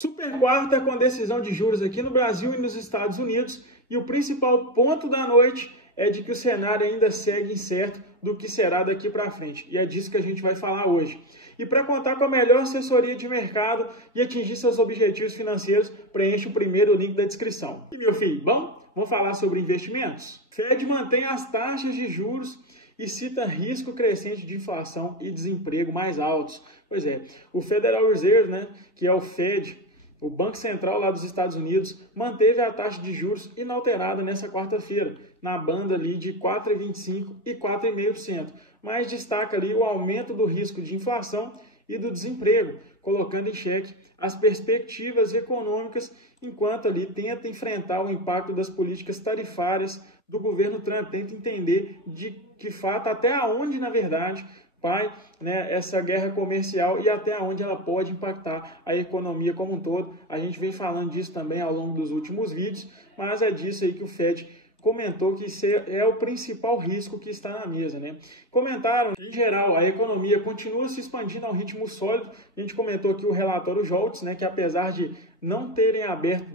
Super quarta com decisão de juros aqui no Brasil e nos Estados Unidos, e o principal ponto da noite é de que o cenário ainda segue incerto do que será daqui para frente, e é disso que a gente vai falar hoje. E para contar com a melhor assessoria de mercado e atingir seus objetivos financeiros, preencha o primeiro link da descrição. E meu filho, bom? Vamos falar sobre investimentos? Fed mantém as taxas de juros e cita risco crescente de inflação e desemprego mais altos. Pois é, o Federal Reserve, que é o Fed, o Banco Central lá dos Estados Unidos, manteve a taxa de juros inalterada nessa quarta-feira, na banda ali de 4,25% e 4,5%, mas destaca ali o aumento do risco de inflação e do desemprego, colocando em xeque as perspectivas econômicas, enquanto ali tenta enfrentar o impacto das políticas tarifárias do governo Trump, tenta entender de que fato até onde, na verdade, vai essa guerra comercial e até onde ela pode impactar a economia como um todo. A gente vem falando disso também ao longo dos últimos vídeos, mas é disso aí que o Fed comentou que é o principal risco que está na mesa, Comentaram, em geral, a economia continua se expandindo a um ritmo sólido. A gente comentou aqui o relatório JOLTS, que apesar de não terem aberto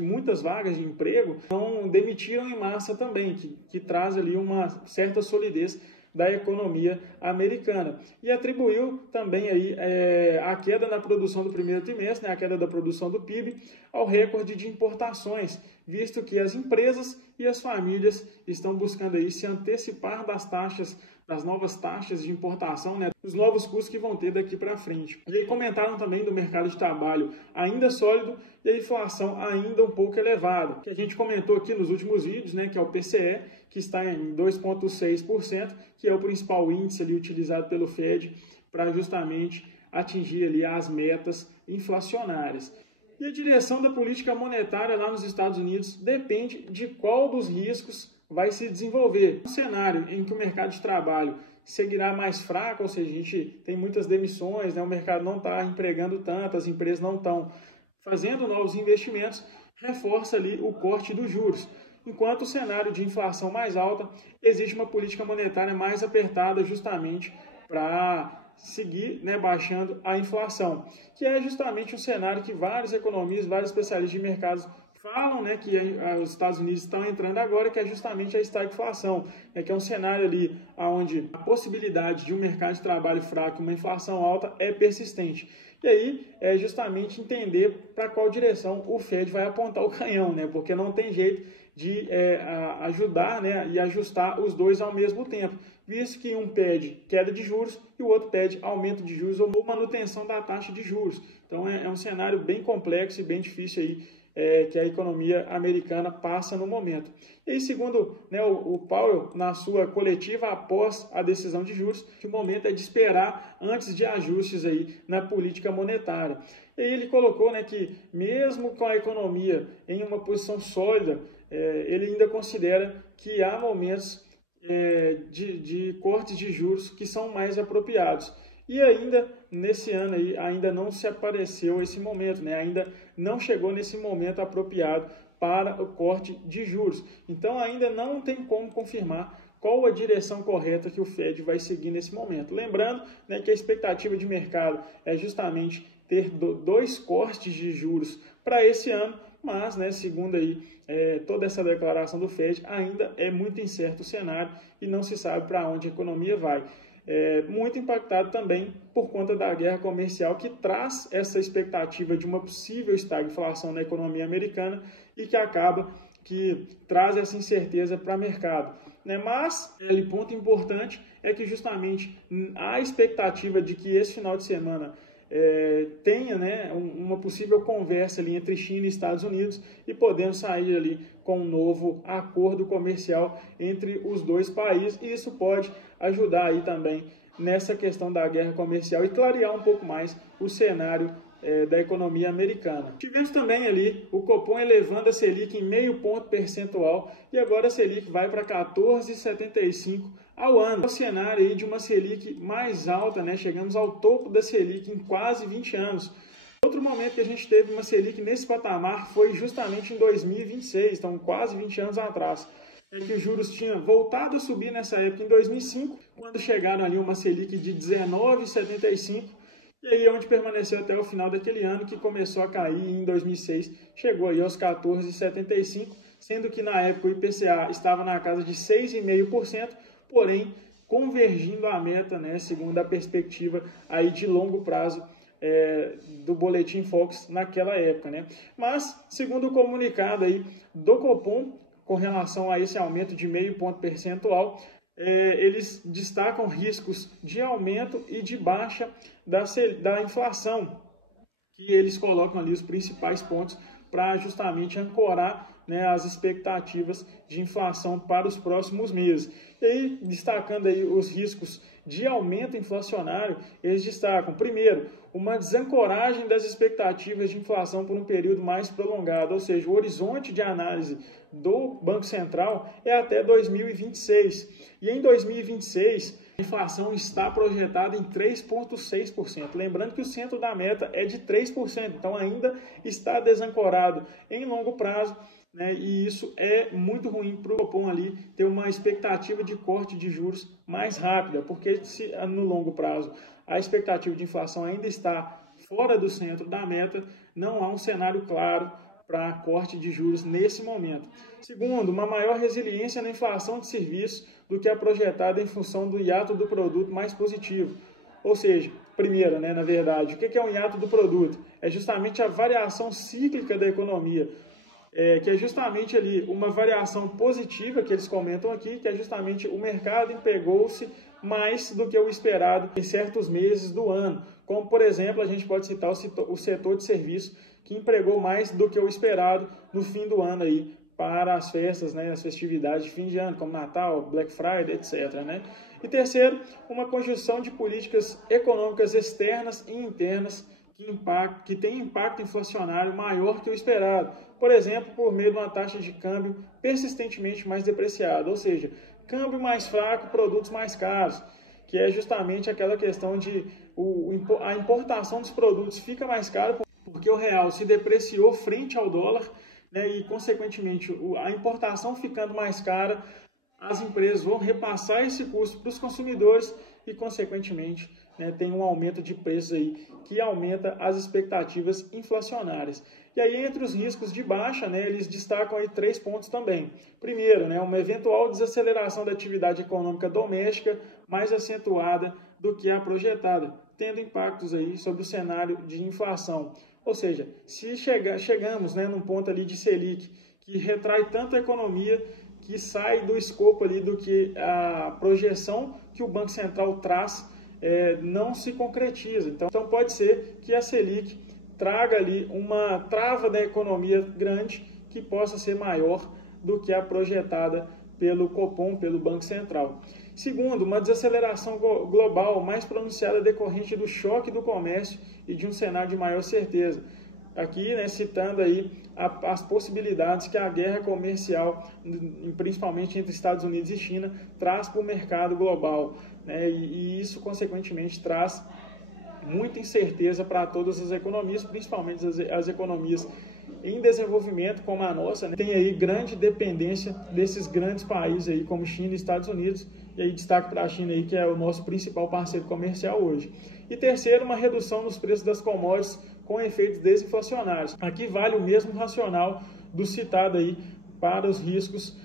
muitas vagas de emprego, não demitiram em massa também, que traz ali uma certa solidez da economia americana, e atribuiu também aí a queda na produção do primeiro trimestre, a queda da produção do PIB, ao recorde de importações, visto que as empresas e as famílias estão buscando aí se antecipar das novas taxas de importação, dos novos custos que vão ter daqui para frente. E aí comentaram também do mercado de trabalho ainda sólido e a inflação ainda um pouco elevada, que a gente comentou aqui nos últimos vídeos, que é o PCE, que está em 2,6%, que é o principal índice ali utilizado pelo Fed para justamente atingir ali as metas inflacionárias. E a direção da política monetária lá nos Estados Unidos depende de qual dos riscos vai se desenvolver. Um cenário em que o mercado de trabalho seguirá mais fraco, ou seja, a gente tem muitas demissões, o mercado não está empregando tanto, as empresas não estão fazendo novos investimentos, reforça ali o corte dos juros. Enquanto o cenário de inflação mais alta, existe uma política monetária mais apertada justamente para seguir baixando a inflação, que é justamente um cenário que vários economistas, vários especialistas de mercados falam que os Estados Unidos estão entrando agora, que é justamente a estagflação, que é um cenário ali onde a possibilidade de um mercado de trabalho fraco e uma inflação alta é persistente. E aí é justamente entender para qual direção o Fed vai apontar o canhão, porque não tem jeito de ajudar e ajustar os dois ao mesmo tempo, visto que um pede queda de juros e o outro pede aumento de juros ou manutenção da taxa de juros. Então é um cenário bem complexo e bem difícil aí que a economia americana passa no momento. E aí, segundo o Powell, na sua coletiva após a decisão de juros, que o momento é de esperar antes de ajustes aí na política monetária. E aí ele colocou que mesmo com a economia em uma posição sólida, ele ainda considera que há momentos de cortes de juros que são mais apropriados. E ainda, nesse ano aí, ainda não se apareceu esse momento, ainda não chegou nesse momento apropriado para o corte de juros. Então, ainda não tem como confirmar qual a direção correta que o Fed vai seguir nesse momento. Lembrando que a expectativa de mercado é justamente ter dois cortes de juros para esse ano, mas, segundo aí, toda essa declaração do Fed, ainda é muito incerto o cenário e não se sabe para onde a economia vai. Muito impactado também por conta da guerra comercial, que traz essa expectativa de uma possível estagflação na economia americana e que traz essa incerteza para o mercado. Mas, ponto importante é que justamente há expectativa de que esse final de semana tenha uma possível conversa ali entre China e Estados Unidos e podemos sair ali com um novo acordo comercial entre os dois países, e isso pode ajudar aí também nessa questão da guerra comercial e clarear um pouco mais o cenário da economia americana. Tivemos também ali o Copom elevando a Selic em meio ponto percentual e agora a Selic vai para 14,75 ao ano. O cenário aí de uma Selic mais alta, chegamos ao topo da Selic em quase 20 anos. Outro momento que a gente teve uma Selic nesse patamar foi justamente em 2026, então quase 20 anos atrás. Que os juros tinham voltado a subir nessa época em 2005, quando chegaram ali uma Selic de 19,75 E aí onde permaneceu até o final daquele ano, que começou a cair em 2006, chegou aí aos 14,75%, sendo que na época o IPCA estava na casa de 6,5%, porém convergindo a meta, né, segundo a perspectiva aí de longo prazo do Boletim Focus naquela época, né? Mas, segundo o comunicado aí do Copom, com relação a esse aumento de 0,5 ponto percentual, eles destacam riscos de aumento e de baixa da inflação, que eles colocam ali os principais pontos para justamente ancorar, né, as expectativas de inflação para os próximos meses. E aí, destacando aí os riscos de aumento inflacionário, eles destacam, primeiro, uma desancoragem das expectativas de inflação por um período mais prolongado, ou seja, o horizonte de análise do Banco Central é até 2026. E em 2026, a inflação está projetada em 3,6%. Lembrando que o centro da meta é de 3%, então ainda está desancorado em longo prazo, né? E isso é muito ruim para o Copom ali ter uma expectativa de corte de juros mais rápida, porque se no longo prazo a expectativa de inflação ainda está fora do centro da meta, não há um cenário claro para corte de juros nesse momento. Segundo, uma maior resiliência na inflação de serviços do que a projetada em função do hiato do produto mais positivo. Ou seja, primeiro, né, na verdade, o que é um hiato do produto? É justamente a variação cíclica da economia, que é justamente ali uma variação positiva que eles comentam aqui, que é justamente o mercado empregou-se mais do que o esperado em certos meses do ano. Como, por exemplo, a gente pode citar o setor de serviço, que empregou mais do que o esperado no fim do ano aí, para as festas, né, as festividades de fim de ano, como Natal, Black Friday, etc. Né? E terceiro, uma conjunção de políticas econômicas externas e internas que tem impacto inflacionário maior que o esperado. Por exemplo, por meio de uma taxa de câmbio persistentemente mais depreciada, ou seja, câmbio mais fraco, produtos mais caros, que é justamente aquela questão de a importação dos produtos fica mais cara porque o real se depreciou frente ao dólar, né, e, consequentemente, a importação ficando mais cara, as empresas vão repassar esse custo para os consumidores e, consequentemente, né, tem um aumento de preços aí que aumenta as expectativas inflacionárias. E aí, entre os riscos de baixa, né, eles destacam aí 3 pontos também. Primeiro, né, uma eventual desaceleração da atividade econômica doméstica mais acentuada do que a projetada, tendo impactos aí sobre o cenário de inflação. Ou seja, se chegamos, né, num ponto ali de Selic que retrai tanto a economia, que sai do escopo ali do que a projeção que o Banco Central traz não se concretiza. Então pode ser que a Selic traga ali uma trava da economia grande que possa ser maior do que a projetada pelo Copom, pelo Banco Central. Segundo, uma desaceleração global mais pronunciada decorrente do choque do comércio e de um cenário de maior certeza. Aqui, né, citando aí as possibilidades que a guerra comercial, principalmente entre Estados Unidos e China, traz para o mercado global, né, e isso, consequentemente, traz muita incerteza para todas as economias, principalmente as economias em desenvolvimento como a nossa, né? Tem aí grande dependência desses grandes países aí como China e Estados Unidos, e aí destaque para a China aí, que é o nosso principal parceiro comercial hoje. E terceiro, uma redução nos preços das commodities com efeitos desinflacionários. Aqui vale o mesmo racional do citado aí para os riscos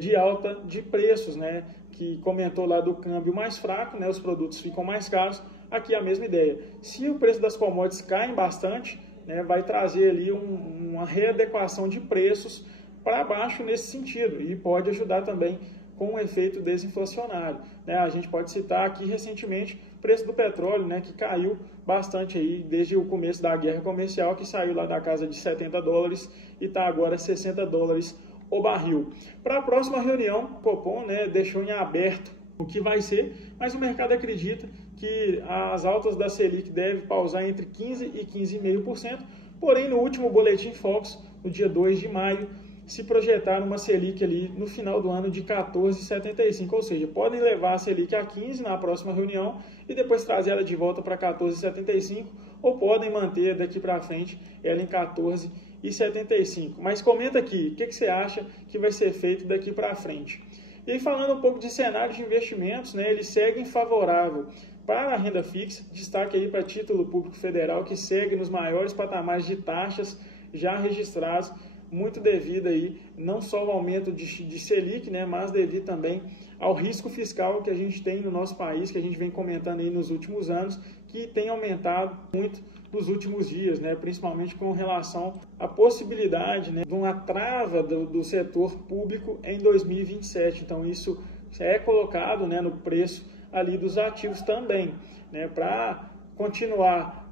de alta de preços, né? Que comentou lá do câmbio mais fraco, né? Os produtos ficam mais caros. Aqui a mesma ideia. Se o preço das commodities cai bastante, né, vai trazer ali uma readequação de preços para baixo nesse sentido e pode ajudar também com um efeito desinflacionário, né? A gente pode citar aqui recentemente o preço do petróleo, né, que caiu bastante aí desde o começo da guerra comercial, que saiu lá da casa de $70 e está agora $60 o barril. Para a próxima reunião, o Copom, né, deixou em aberto o que vai ser, mas o mercado acredita que as altas da Selic devem pausar entre 15% e 15,5%, porém no último Boletim Focus, no dia 2 de maio, se projetaram uma Selic ali no final do ano de 14,75%, ou seja, podem levar a Selic a 15% na próxima reunião e depois trazer ela de volta para 14,75%, ou podem manter daqui para frente ela em 14,75%. Mas comenta aqui, o que você acha que vai ser feito daqui para frente? E aí, falando um pouco de cenário de investimentos, né, eles seguem favorável Para a renda fixa, destaque aí para título público federal, que segue nos maiores patamares de taxas já registrados, muito devido aí não só ao aumento de Selic, né, mas devido também ao risco fiscal que a gente tem no nosso país, que a gente vem comentando aí nos últimos anos, que tem aumentado muito nos últimos dias, né, principalmente com relação à possibilidade, né, de uma trava do setor público em 2027. Então isso é colocado, né, no preço ali dos ativos também, né, para continuar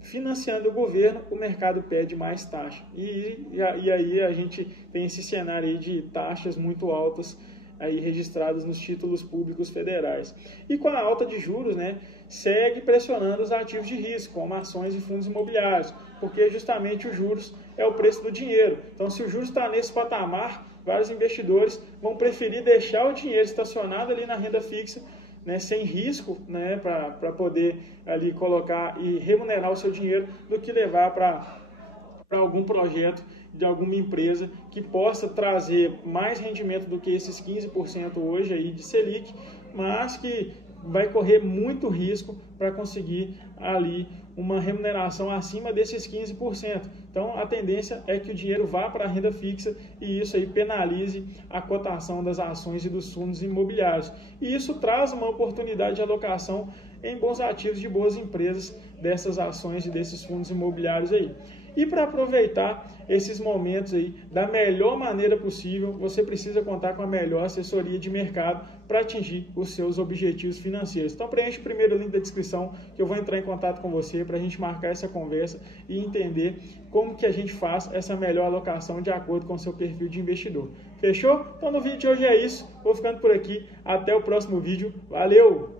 financiando o governo, o mercado pede mais taxa. E aí a gente tem esse cenário aí de taxas muito altas aí registradas nos títulos públicos federais. E com a alta de juros, né, segue pressionando os ativos de risco, como ações e fundos imobiliários, porque justamente os juros é o preço do dinheiro. Então, se o juros está nesse patamar, vários investidores vão preferir deixar o dinheiro estacionado ali na renda fixa, né, sem risco, né, para poder ali colocar e remunerar o seu dinheiro, do que levar para algum projeto de alguma empresa que possa trazer mais rendimento do que esses 15% hoje aí de Selic, mas que vai correr muito risco para conseguir ali uma remuneração acima desses 15%. Então, a tendência é que o dinheiro vá para a renda fixa e isso aí penalize a cotação das ações e dos fundos imobiliários. E isso traz uma oportunidade de alocação em bons ativos de boas empresas dessas ações e desses fundos imobiliários aí. E para aproveitar esses momentos aí da melhor maneira possível, você precisa contar com a melhor assessoria de mercado para atingir os seus objetivos financeiros. Então preenche o primeiro link da descrição que eu vou entrar em contato com você para a gente marcar essa conversa e entender como que a gente faz essa melhor alocação de acordo com o seu perfil de investidor. Fechou? Então no vídeo de hoje é isso. Vou ficando por aqui. Até o próximo vídeo. Valeu!